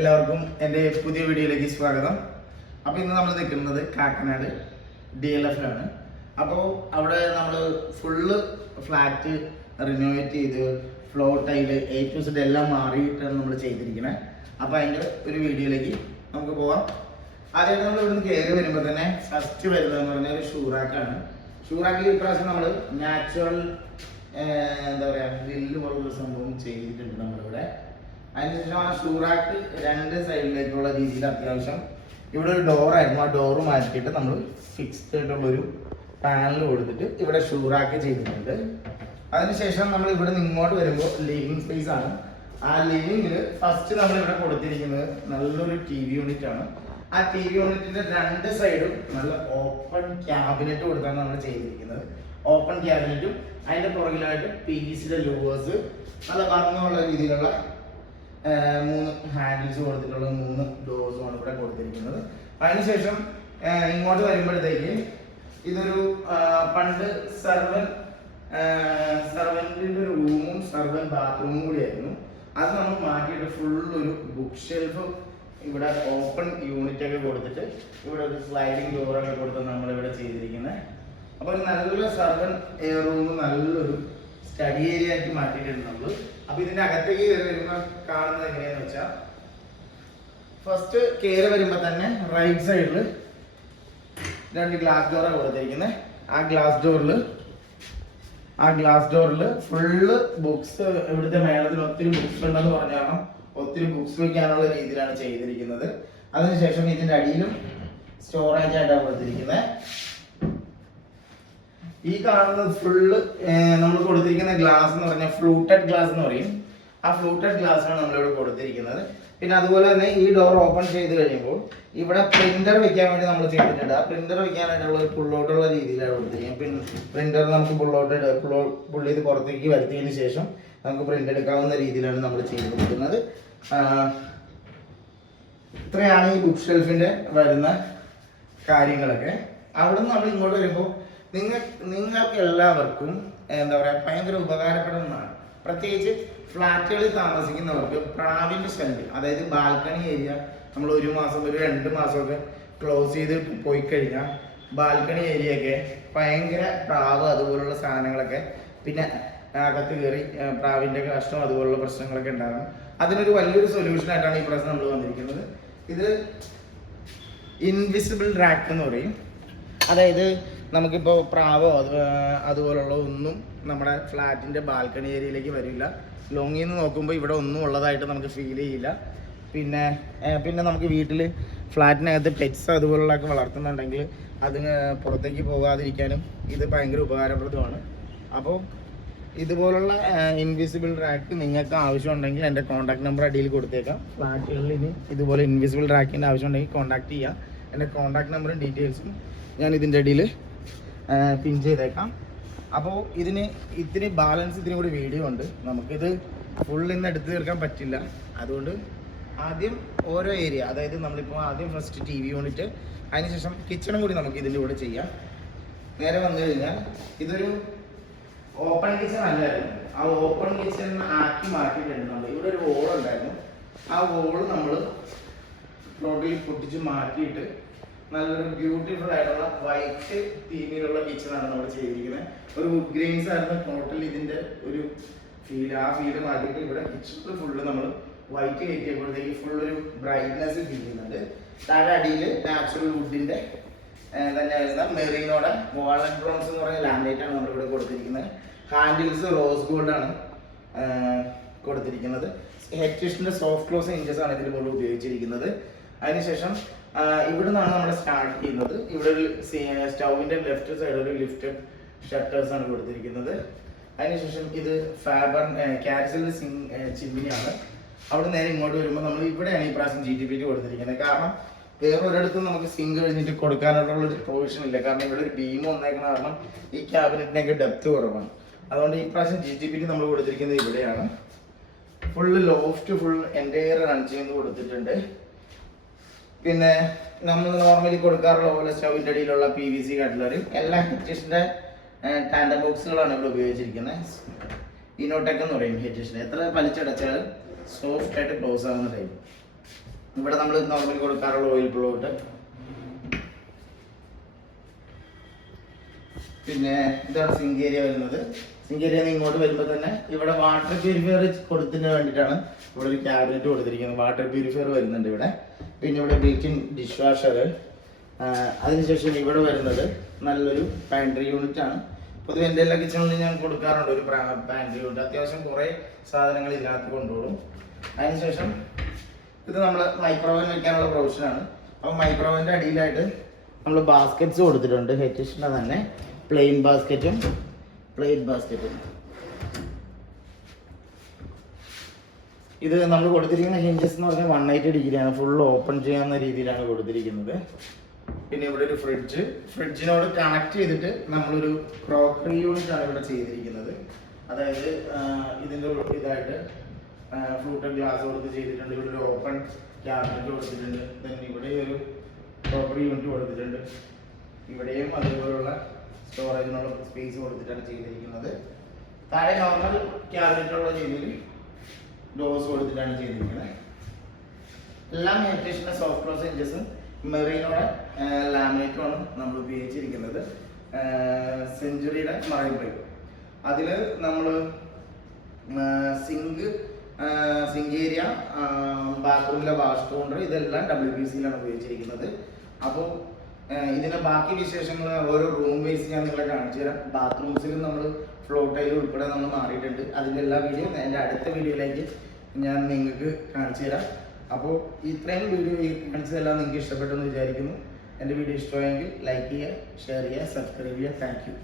എല്ലാവർക്കും എൻ്റെ പുതിയ വീഡിയോയിലേക്ക് സ്വാഗതം. അപ്പോൾ ഇന്ന് നമ്മൾ നിൽക്കുന്നത് കാക്കനാട് DLFലാണ്. അപ്പോൾ അവിടെ നമ്മൾ ഫുള്ള് ഫ്ലാറ്റ് റിനോവേറ്റ് ചെയ്ത് floor tile A to Z എല്ലാം മാറിയിട്ടാണ് നമ്മൾ ചെയ്തിരിക്കുന്നത്. അപ്പോൾ അതിൻ്റെ ഒരു വീഡിയോയിലേക്ക് നമുക്ക് പോവാം. ആദ്യമായിട്ട് നമ്മൾ ഇവിടുന്ന് കയറി വരുമ്പോൾ തന്നെ ഫസ്റ്റ് വരുന്നതെന്ന് പറഞ്ഞാൽ ഒരു ഷൂറാക്കാണ്. ഷൂറാക്കിൽ ഇപ്രാവശ്യം നമ്മൾ നാച്ചുറൽ എന്താ പറയുക ഗ്രില്ല് പോലുള്ള സംഭവം ചെയ്തിട്ടുണ്ട് നമ്മളിവിടെ. അതിനുശേഷം ആ ഷൂറാക്ക് രണ്ട് സൈഡിലേക്കുള്ള രീതിയിൽ അത്യാവശ്യം ഇവിടെ ഒരു ഡോറായിരുന്നു, ആ ഡോറ് മാറ്റിയിട്ട് നമ്മൾ ഫിക്സ്ഡ് ആയിട്ടുള്ളൊരു പാനൽ കൊടുത്തിട്ട് ഇവിടെ ഷൂറാക്ക് ചെയ്തിട്ടുണ്ട്. അതിനുശേഷം നമ്മൾ ഇവിടെ നിന്ന് ഇങ്ങോട്ട് വരുമ്പോൾ ലിവിങ് സ്പേസ് ആണ്. ആ ലിവിങ്ങിൽ ഫസ്റ്റ് നമ്മൾ ഇവിടെ കൊടുത്തിരിക്കുന്നത് നല്ലൊരു TV യൂണിറ്റ് ആണ്. ആ TV യൂണിറ്റിന്റെ രണ്ട് സൈഡും നല്ല ഓപ്പൺ ക്യാബിനറ്റ് കൊടുത്താണ് നമ്മൾ ചെയ്തിരിക്കുന്നത്. ഓപ്പൺ ക്യാബിനറ്റും അതിന്റെ പുറകിലായിട്ട് PVC ലൂവേഴ്സ് നല്ല ഭംഗിയുള്ള രീതിയിലുള്ള 3 ഹാൻഡിൽസ് കൊടുത്തിട്ടുള്ള 3 ഡോർസുമാണ് ഇവിടെ കൊടുത്തിരിക്കുന്നത്. അതിനുശേഷം ഇങ്ങോട്ട് വരുമ്പോഴത്തേക്ക് ഇതൊരു പണ്ട് സർവന്റിന്റെ റൂമും സർവന്റ് ബാത്റൂമും കൂടിയായിരുന്നു. അത് നമ്മൾ മാറ്റിയിട്ട് ഫുൾ ഒരു ബുക്ക് ഷെൽഫ് ഇവിടെ ഓപ്പൺ യൂണിറ്റ് ഒക്കെ കൊടുത്തിട്ട് ഇവിടെ ഒരു സ്ലൈഡിങ് ഡോറൊക്കെ കൊടുത്ത് നമ്മളിവിടെ ചെയ്തിരിക്കുന്നത്. അപ്പോൾ ഒരു നല്ലൊരു സർവന്റ് റൂം നല്ലൊരു സ്റ്റഡി ഏരിയ ആക്കി മാറ്റിയിട്ടുണ്ട് നമ്മൾ. അപ്പൊ ഇതിന്റെ അകത്തേക്ക് കയറി വരുമ്പോൾ കാണുന്നത് എങ്ങനെയാന്ന് വെച്ചാൽ ഫസ്റ്റ് കയറി വരുമ്പോ തന്നെ റൈറ്റ് സൈഡിൽ 2 ഗ്ലാസ് ഡോറാണ് കൊടുത്തിരിക്കുന്നത്. ആ ഗ്ലാസ് ഡോറിൽ ഫുള്ള് ബുക്സ്, ഇവിടുത്തെ മേളത്തിൽ ഒത്തിരി ബുക്സ് ഉണ്ടെന്ന് പറഞ്ഞ കാരണം ഒത്തിരി ബുക്സ് വെക്കാനുള്ള രീതിയിലാണ് ചെയ്തിരിക്കുന്നത്. അതിനുശേഷം ഇതിന്റെ അടിയിലും സ്റ്റോറേജ് ആയിട്ടാണ് കൊടുത്തിരിക്കുന്നത്. ഈ കാണുന്നത് ഫുള്ള് നമ്മൾ കൊടുത്തിരിക്കുന്ന ഗ്ലാസ് എന്ന് പറഞ്ഞാൽ ഫ്ലൂട്ടഡ് ഗ്ലാസ് എന്ന് പറയും. ആ ഫ്ലൂട്ടഡ് ഗ്ലാസ് ആണ് നമ്മളിവിടെ കൊടുത്തിരിക്കുന്നത്. പിന്നെ അതുപോലെ തന്നെ ഈ ഡോർ ഓപ്പൺ ചെയ്ത് കഴിയുമ്പോൾ ഇവിടെ പ്രിന്റർ വെക്കാൻ വേണ്ടി നമ്മൾ ചെയ്തിട്ടുണ്ട്. ആ പ്രിന്റർ വെക്കാനായിട്ടുള്ള ഒരു പുള്ളോട്ടുള്ള രീതിയിലാണ് കൊടുത്തിരിക്കുന്നത്. പിന്നെ പ്രിന്റർ നമുക്ക് പുള്ള് ചെയ്ത് പുറത്തേക്ക് വരുത്തിയതിന് ശേഷം നമുക്ക് പ്രിന്റ് എടുക്കാവുന്ന രീതിയിലാണ് നമ്മൾ ചെയ്ത് കൊടുക്കുന്നത്. ഇത്രയാണ് ഈ ബുക്ക് ഷെൽഫിന്റെ വരുന്ന കാര്യങ്ങളൊക്കെ. അവിടെ നിന്ന് നമ്മൾ ഇങ്ങോട്ട് വരുമ്പോൾ നിങ്ങൾക്ക് എല്ലാവർക്കും എന്താ പറയുക ഭയങ്കര ഉപകാരപ്പെടുന്നതാണ്. പ്രത്യേകിച്ച് ഫ്ലാറ്റുകളിൽ താമസിക്കുന്നവർക്ക് പ്രാവിൻ്റെ ശല്യം, അതായത് ബാൽക്കണി ഏരിയ നമ്മൾ 1 മാസം ഒരു 2 മാസമൊക്കെ ക്ലോസ് ചെയ്ത് പോയി കഴിഞ്ഞാൽ ബാൽക്കണി ഏരിയ ഒക്കെ ഭയങ്കര പ്രാവ് അതുപോലുള്ള സാധനങ്ങളൊക്കെ പിന്നെ അകത്ത് കയറി പ്രാവിൻ്റെ കഷ്ടം അതുപോലുള്ള പ്രശ്നങ്ങളൊക്കെ ഉണ്ടാകും. അതിനൊരു വലിയൊരു സൊല്യൂഷനായിട്ടാണ് ഈ പ്രശ്നം നമ്മൾ വന്നിരിക്കുന്നത്. ഇത് ഇൻവിസിബിൾ റാക്ക് എന്ന് പറയും. അതായത് നമുക്കിപ്പോൾ പ്രാവോ അതുപോലുള്ള ഒന്നും നമ്മുടെ ഫ്ലാറ്റിൻ്റെ ബാൽക്കണി ഏരിയയിലേക്ക് വരില്ല. ലോങ്ങിൽ നിന്ന് നോക്കുമ്പോൾ ഇവിടെ ഒന്നും ഉള്ളതായിട്ട് നമുക്ക് ഫീൽ ചെയ്യില്ല. പിന്നെ നമുക്ക് വീട്ടിൽ ഫ്ലാറ്റിനകത്ത് പെറ്റ്സ് അതുപോലുള്ളതൊക്കെ വളർത്തുന്നുണ്ടെങ്കിൽ അത് പുറത്തേക്ക് പോകാതിരിക്കാനും ഇത് ഭയങ്കര ഉപകാരപ്രദമാണ്. അപ്പോൾ ഇതുപോലുള്ള ഇൻവിസിബിൾ റാക്ക് നിങ്ങൾക്ക് ആവശ്യമുണ്ടെങ്കിൽ എൻ്റെ കോൺടാക്ട് നമ്പർ അടിയിൽ കൊടുത്തേക്കാം. ഫ്ലാറ്റുകളിൽ ഇനി ഇതുപോലെ ഇൻവിസിബിൾ റാക്കിൻ്റെ ആവശ്യമുണ്ടെങ്കിൽ കോൺടാക്ട് ചെയ്യുക. എൻ്റെ കോൺടാക്ട് നമ്പറും ഡീറ്റെയിൽസും ഞാൻ ഇതിൻ്റെ അടിയിൽ പിൻ ചെയ്തേക്കാം. അപ്പോൾ ഇതിന് ബാലൻസ് ഇതിനും കൂടി വീഡിയോ ഉണ്ട്. നമുക്കിത് ഫുൾ ഇന്ന് എടുത്തു തീർക്കാൻ പറ്റില്ല. അതുകൊണ്ട് ആദ്യം ഓരോ ഏരിയ, അതായത് നമ്മളിപ്പോൾ ആദ്യം ഫസ്റ്റ് TV യൂണിറ്റ്, അതിനുശേഷം കിച്ചണും കൂടി നമുക്ക് ഇതിൻ്റെ കൂടെ ചെയ്യാം. നേരെ വന്നു കഴിഞ്ഞാൽ ഇതൊരു ഓപ്പൺ കിച്ചൺ അല്ലായിരുന്നു. ആ ഓപ്പൺ കിച്ചൺ ആക്കി മാറ്റിയിട്ടുണ്ട് നമ്മൾ. ഇവിടെ ഒരു വോൾ ഉണ്ടായിരുന്നു. ആ വോള് നമ്മൾ ടോട്ടലി പൊട്ടിച്ച് മാറ്റിയിട്ട് നല്ലൊരു ബ്യൂട്ടിഫുൾ ആയിട്ടുള്ള വൈറ്റ് തീമിലുള്ള കിച്ചണാണ് നമ്മൾ ചെയ്തിരിക്കുന്നത്. ഒരു വുഡ് ഗ്രെയിൻസ് ആയിരുന്നു ടോട്ടൽ ഇതിന്റെ ഒരു ഫീൽ. ആ ഫീല് മാറ്റിയിട്ട് ഇവിടെ കിച്ചണിൽ ഫുള്ള് നമ്മൾ വൈറ്റ് കയറ്റിയപ്പോഴത്തേക്ക് ഫുൾ ഒരു ബ്രൈറ്റ്നെസ് ഫീൽ ചെയ്യുന്നുണ്ട്. താഴെ അടിയിൽ നാച്ചുറൽ വുഡിന്റെ തന്നെ വരുന്ന മെറീനോടെ വാൾനട്ട് ബ്രോൺസ് എന്ന് പറയുന്ന ലാമിനേറ്റ് ആണ് നമ്മളിവിടെ കൊടുത്തിരിക്കുന്നത്. ഹാൻഡിൽസ് റോസ് ഗോൾഡ് ആണ് കൊടുത്തിരിക്കുന്നത്. ഹെഡ്റ്റിഷിന്റെ സോഫ്റ്റ് ക്ലോസ് ഇഞ്ചസ് ആണ് ഇതിൽ മുകളിൽ ഉപയോഗിച്ചിരിക്കുന്നത്. അതിനുശേഷം ഇവിടെ നിന്നാണ് നമ്മൾ സ്റ്റാർട്ട് ചെയ്യുന്നത്. ഇവിടെ ഒരു സ്റ്റൗവിന്റെ ലെഫ്റ്റ് സൈഡ് ഒരു ലിഫ്റ്റഡ് ഷട്ടേഴ്സ് ആണ് കൊടുത്തിരിക്കുന്നത്. അതിനുശേഷം ഇത് ഫാബർ കാരിസലിന്റെ ചിമ്മിനിയാണ്. അവിടെ നേരെ ഇങ്ങോട്ട് വരുമ്പോൾ നമ്മൾ ഇവിടെയാണ് ഈ പ്രാവശ്യം GTP കൊടുത്തിരിക്കുന്നത്. കാരണം വേറെ ഒരിടത്തും നമുക്ക് സിങ്ക് കഴിഞ്ഞിട്ട് കൊടുക്കാനുള്ള ഒരു പ്രൊവിഷൻ ഇല്ല. കാരണം ഇവിടെ ഒരു ബീം വന്നേക്കുന്ന കാരണം ഈ ക്യാബിനറ്റിനൊക്കെ ഡെപ്ത് കുറവാണ്. അതുകൊണ്ട് ഈ പ്രാവശ്യം GTP നമ്മൾ കൊടുത്തിരിക്കുന്നത് ഇവിടെയാണ്. Full loft full entire run ചെയ്യുന്നത് കൊടുത്തിട്ടുണ്ട്. പിന്നെ നമ്മൾ നോർമലി കൊടുക്കാറുള്ള പോലെ സ്റ്റൗവിൻ്റെ അടിയിലുള്ള PVC കട്ട്ലറി എല്ലാ ഹെഡ്റ്റിഷിൻ്റെ ടാൻഡം ബോക്സുകളാണ് ഇവിടെ ഉപയോഗിച്ചിരിക്കുന്നത്. ഇനോടെക് എന്ന് പറയും ഹെഡ്റ്റിഷിന്. എത്ര വലിച്ചടച്ചാലും സോഫ്റ്റ് ആയിട്ട് ക്ലോസ് ആവുന്ന ടൈപ്പ്. ഇവിടെ നമ്മൾ നോർമലി കൊടുക്കാറുള്ള ഓയിൽ പ്ലോട്ട്. പിന്നെ ഇതാണ് സിങ്ക് ഏരിയ വരുന്നത്. സിങ്ക് ഏരിയ ഇങ്ങോട്ട് വരുമ്പോൾ തന്നെ ഇവിടെ വാട്ടർ പ്യൂരിഫയർ കൊടുത്തിന് വേണ്ടിയിട്ടാണ് ഇവിടെ ഒരു ക്യാബിനറ്റ് കൊടുത്തിരിക്കുന്നത്. വാട്ടർ പ്യൂരിഫയർ വരുന്നുണ്ട് ഇവിടെ. പിന്നെ ഇവിടെ ബിൽറ്റ്-ഇൻ ഡിഷ് വാഷർ. അതിനുശേഷം ഇവിടെ വരുന്നത് നല്ലൊരു പാൻട്രി യൂണിറ്റ് ആണ്. പൊതുവെ എൻ്റെ എല്ലാ കിച്ചണിലും ഞാൻ കൊടുക്കാറുണ്ട് ഒരു പാൻട്രി യൂണിറ്റ്. അത്യാവശ്യം കുറേ സാധനങ്ങൾ ഇതിനകത്ത് കൊണ്ടുപോകും. അതിനുശേഷം ഇത് നമ്മൾ മൈക്രോവേവ് വയ്ക്കാനുള്ള പ്രൊവിഷനാണ്. അപ്പോൾ മൈക്രോവേവിൻ്റെ അടിയിലായിട്ട് നമ്മൾ ബാസ്ക്കറ്റ്സ് കൊടുത്തിട്ടുണ്ട്. ഹെറ്റിഷിൻ്റെ തന്നെ പ്ലെയിൻ ബാസ്ക്കറ്റും പ്ലേറ്റ് ബാസ്ക്കറ്റും. ഇത് നമ്മൾ കൊടുത്തിരിക്കുന്ന ഹിഞ്ചസ് എന്ന് പറഞ്ഞാൽ 180 ഡിഗ്രിയാണ്. ഫുൾ ഓപ്പൺ ചെയ്യാവുന്ന രീതിയിലാണ് കൊടുത്തിരിക്കുന്നത്. പിന്നെ ഇവിടെ ഒരു ഫ്രിഡ്ജിനോട് കണക്ട് ചെയ്തിട്ട് നമ്മളൊരു ക്രോക്കറി യൂണിറ്റ് ആണ് ഇവിടെ ചെയ്തിരിക്കുന്നത്. അതായത് ഇതിൻ്റെ ഇതായിട്ട് ഫ്രൂട്ടഡ് ഗ്ലാസ് കൊടുത്ത് ചെയ്തിട്ടുണ്ട്. ഇവിടെ ഒരു ഓപ്പൺ ക്യാബിനറ്റ് കൊടുത്തിട്ടുണ്ട്. then ഇവിടെ ഒരു ക്രോക്കറി യൂണിറ്റ് കൊടുത്തിട്ടുണ്ട്. ഇവിടെയും അതേപോലുള്ള സ്റ്റോറേജിനുള്ള സ്പേസ് കൊടുത്തിട്ടാണ് ചെയ്തിരിക്കുന്നത്. താഴെ നോർമൽ ക്യാബിനറ്റുള്ള രീതിയിൽ ഡോസ് കൊടുത്തിട്ടാണ് ചെയ്തിരിക്കുന്നത്. എല്ലാം ഇമിറ്റേഷൻ്റെ സോഫ്റ്റ് ക്ലോസ് ഹിഞ്ചസും മെറീനോടെ ലാമിനേറ്റുമാണ് നമ്മൾ ഉപയോഗിച്ചിരിക്കുന്നത്. സെഞ്ചുറിയുടെ മറൈൻ പൈപ്പ്. അതിൽ നമ്മൾ സിങ്ക് ഏരിയ, ബാത്റൂമിലെ വാഷ് കൗണ്ടർ ഇതെല്ലാം WPCയിലാണ് ഉപയോഗിച്ചിരിക്കുന്നത്. അപ്പോൾ ഇതിൻ്റെ ബാക്കി വിശേഷങ്ങൾ ഓരോ റൂം വൈസ് ഞാൻ നിങ്ങളെ കാണിച്ചു തരാം. ബാത്റൂംസിലും നമ്മൾ ഫ്ലോർ ടൈൽ ഉൾപ്പെടെ നമ്മൾ മാറിയിട്ടുണ്ട്. അതിൻ്റെ എല്ലാ വീഡിയോ എൻ്റെ അടുത്ത വീഡിയോയിലേക്ക് ഞാൻ നിങ്ങൾക്ക് കാണിച്ചു തരാം. അപ്പോൾ ഇത്രയും വീഡിയോ കാണിച്ചതെല്ലാം നിങ്ങൾക്ക് ഇഷ്ടപ്പെട്ടെന്ന് വിചാരിക്കുന്നു. എൻ്റെ വീഡിയോ ഇഷ്ടമായെങ്കിൽ ലൈക്ക് ചെയ്യുക, ഷെയർ ചെയ്യുക, സബ്സ്ക്രൈബ് ചെയ്യുക. Thank you.